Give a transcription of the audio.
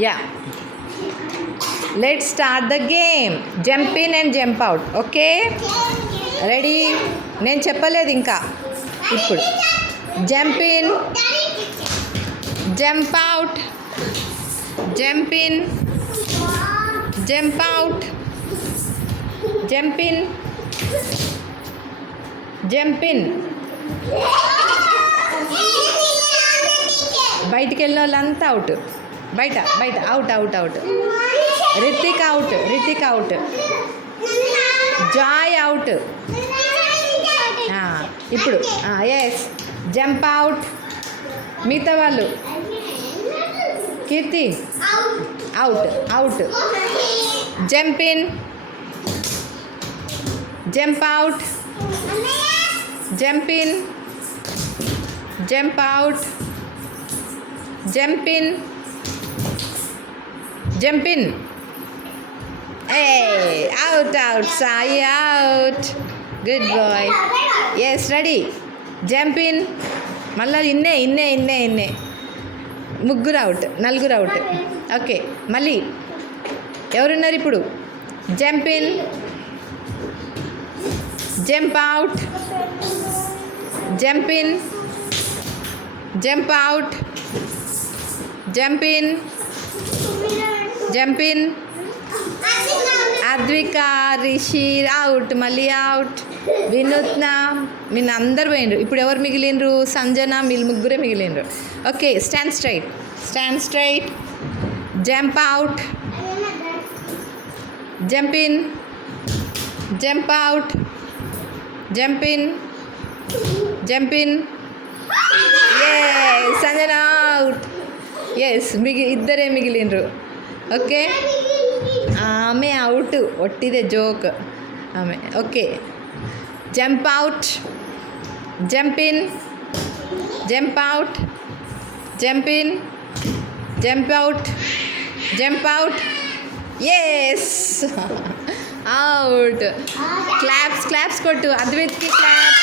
Yeah, let's start the game. Jump in and jump out. Okay, ready? నేను చెప్పలేదు ఇంకా. ఇప్పుడు jump in, jump out, jump in, jump out, jump in, jump in. బయటికి వెళ్ళిన వాళ్ళంతా out. బయట బయట out out out. Ritik out, Ritik out. Joy out. ఇప్పుడు ఎస్, జంప్ అవుట్. మిగతా వాళ్ళు Keerthi out out. Jump in, jump out, jump in, jump out, jump in, jump in. ఏ out out. Sai out. Good bye. Yes, ready? Jump in. మళ్ళీ ఇన్నే ఇన్నే ఇన్నే ఇన్నే. ముగ్గురు అవుట్, నలుగురు అవుట్. ఓకే, మళ్ళీ ఎవరున్నారు ఇప్పుడు? Jump in, jump out, jump in, jump out, jump in, jump in. Advika, Rishi అవుట్, మళ్ళీ అవుట్. వినూత్న, మీరు అందరు పోయిండ్రు. ఇప్పుడు ఎవరు మిగిలిండ్రు? సంజన, వీళ్ళు ముగ్గురే మిగిలిండ్రు. Okay, stand straight, stand straight. Jump out, jump in, jump out, jump in, jump in. Yes, Sanjana out. Yes, ఇద్దరే మిగిలిండ్రు. ఓకే, ఆమె అవుట్, ఒట్టిదే జోక్ ఆమె. Okay, jump out, jump in, jump out, jump in, jump out, jump out. Yes, out. Claps claps కొట్టు అద్విత్కి, క్లాప్స్.